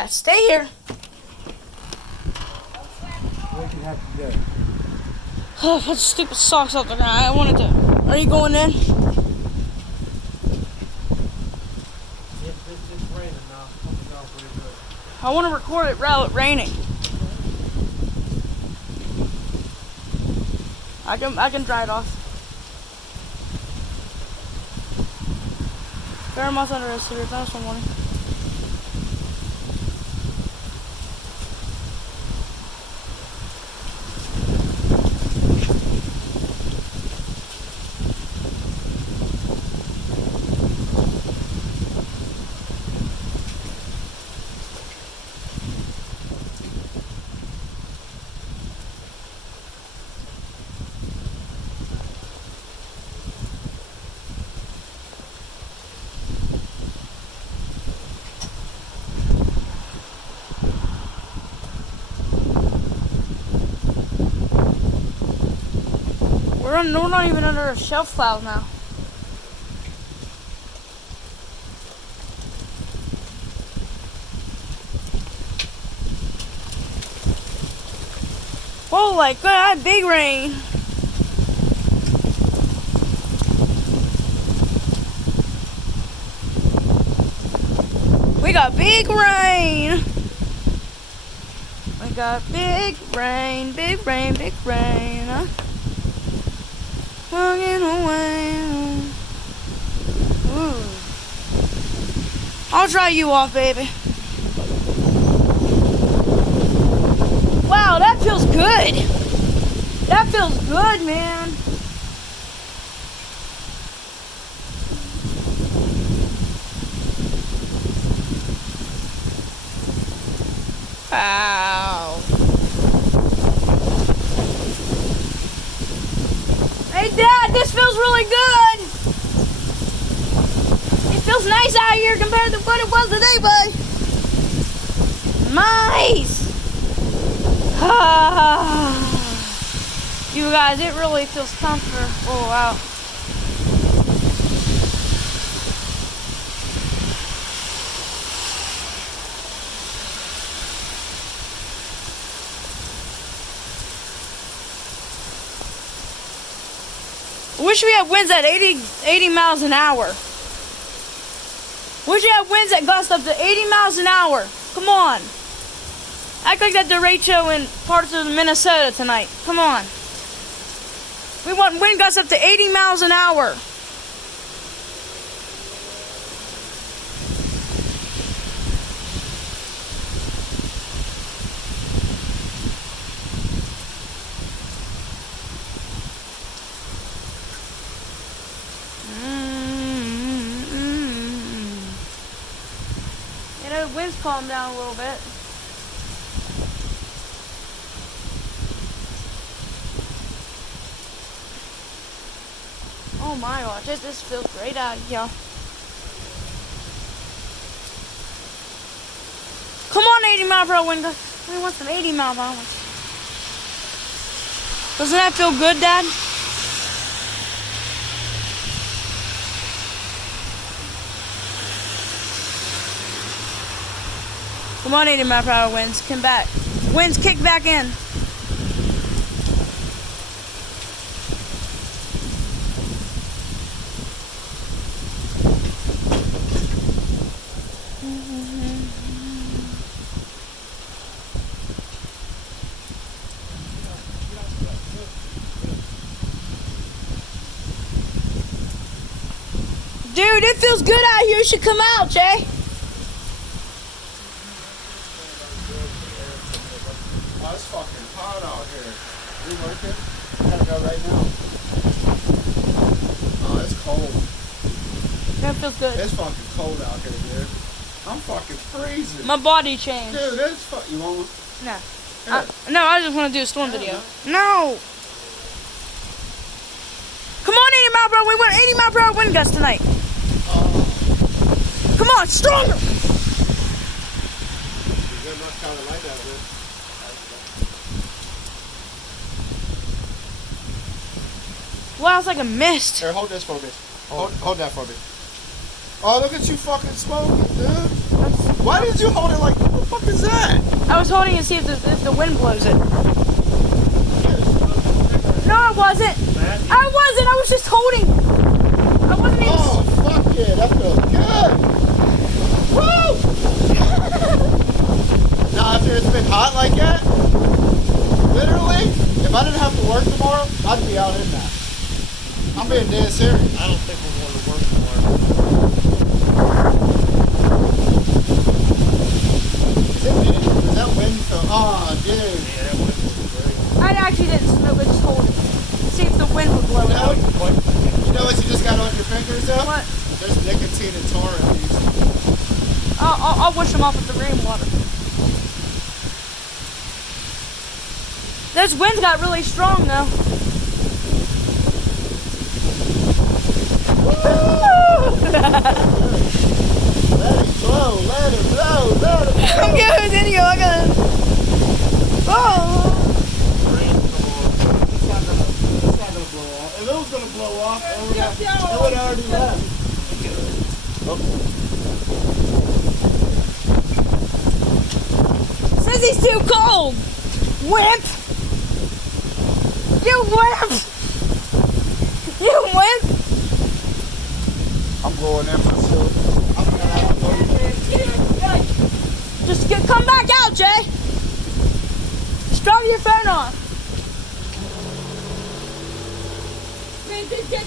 Dad, stay here. What do you have to do? Oh, put stupid socks up there. I wanted to. Are you going in? It's raining now. It's coming down pretty good. I want to record it while raining. I can dry it off. Very much underestimated. That was one morning. We're not even under a shelf cloud now. Oh my god, big rain. We got big rain. We got big rain, big rain, big rain. Huh? Walking away. Ooh. I'll dry you off, baby. Wow, that feels good. That feels good, man. Wow. Hey, Dad, this feels really good. It feels nice out here compared to what it was today, bud. Nice. You guys, it really feels comfortable out. I wish we had winds at 80 miles an hour. Wish we had winds that gust up to 80 miles an hour. Come on. Act like that derecho in parts of Minnesota tonight. Come on. We want wind gusts up to 80 miles an hour. You know, the wind's calmed down a little bit. Oh my gosh, this feels great out here. Come on, 80 mile per hour wind gust. We want some 80 mile per hour. Doesn't that feel good, Dad? Come on, 80 mile per hour winds. Come back. Winds kick back in. Dude, it feels good out here. You should come out, Jay. Oh, it's fucking hot out here. You working? I gotta go right now. Oh, it's cold. That feels good. It's fucking cold out here, dude. I'm fucking freezing. My body changed. Dude, it's fucking. You want one? No. Here. No, I just want to do a storm video. No. Come on, 80 mile per hour. We want 80 mile per hour wind gusts tonight. Come on, stronger. Wow, it's like a mist. Here, hold this for me. Hold that for me. Oh, look at you fucking smoking, dude. Why did you hold it like, what the fuck was holding it to see if the wind blows it. No, I wasn't. I was just holding it. I wasn't even... Oh, fuck yeah, that feels good. Woo! Now, after it's been hot like that, literally, if I didn't have to work tomorrow, I'd be out in that. I'm being dead serious. I don't think we're going to work tomorrow. Is it me? Is that wind so... Oh, dude. Yeah, that wind was great. I actually didn't smoke it, just hold it. See if the wind would blow it out. You know what you just got on your fingers, though? What? There's nicotine and tar in these. I'll wash them off with the rainwater. Those winds got really strong though. Let it blow, let it blow, let it blow. I'm good, anyway, I gotta... Oh! It's not gonna blow off. If it was gonna blow off, it would have already left. Says he's too cold! Wimp! You wimp! You wimp! I'm going in for sure. Just come back out, Jay! Just drop your phone off. Get